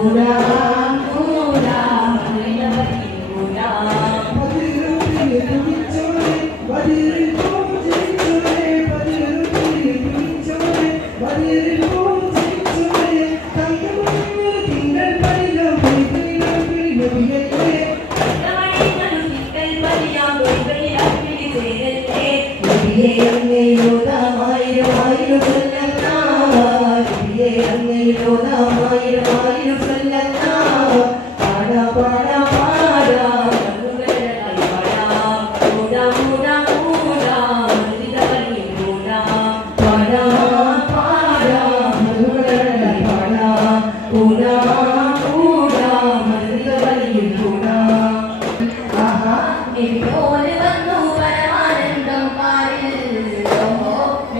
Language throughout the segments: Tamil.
Aleluia.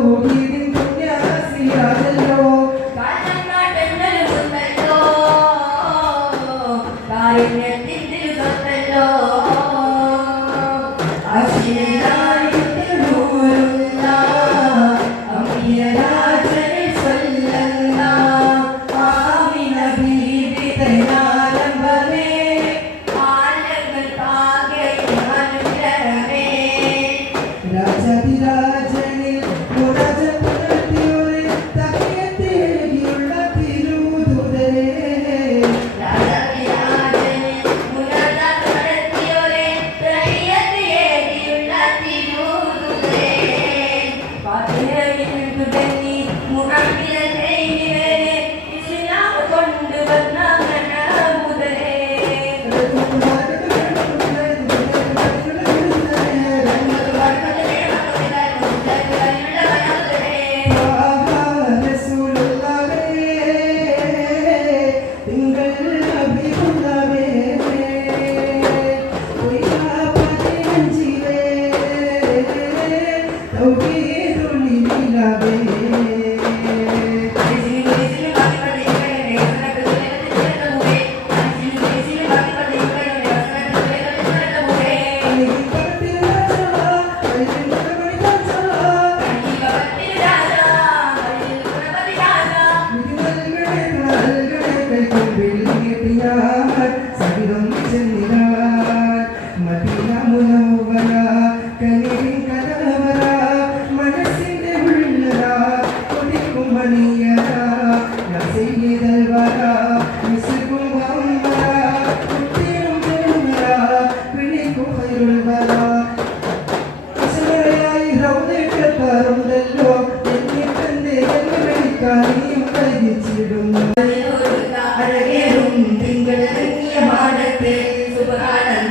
Oh, আলোকের নীলাবে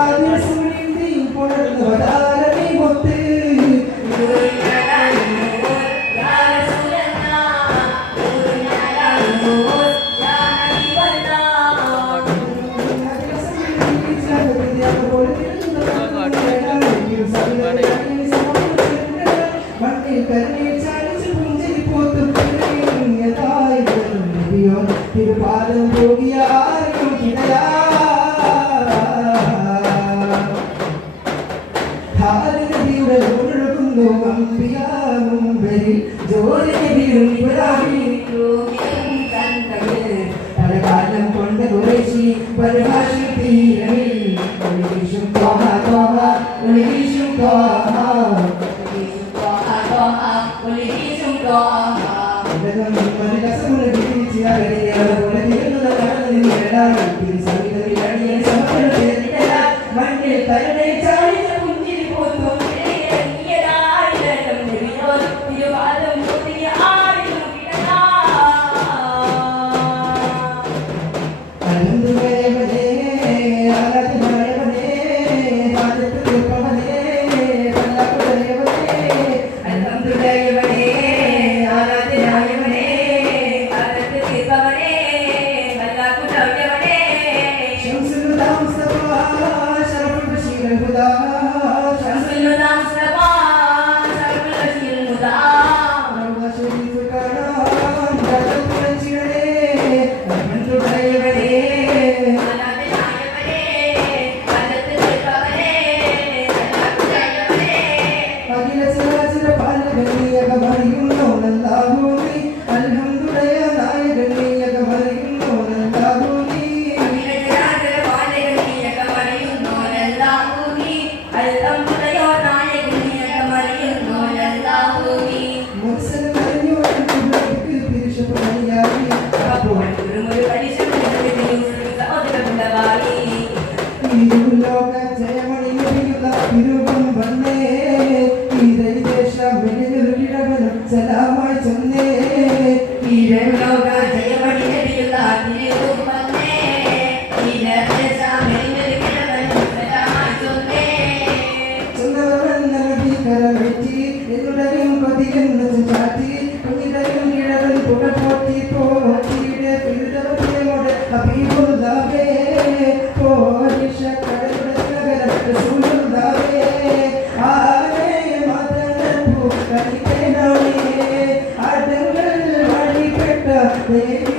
our சுழிந்து புணர்ந்தவதா But Thank you.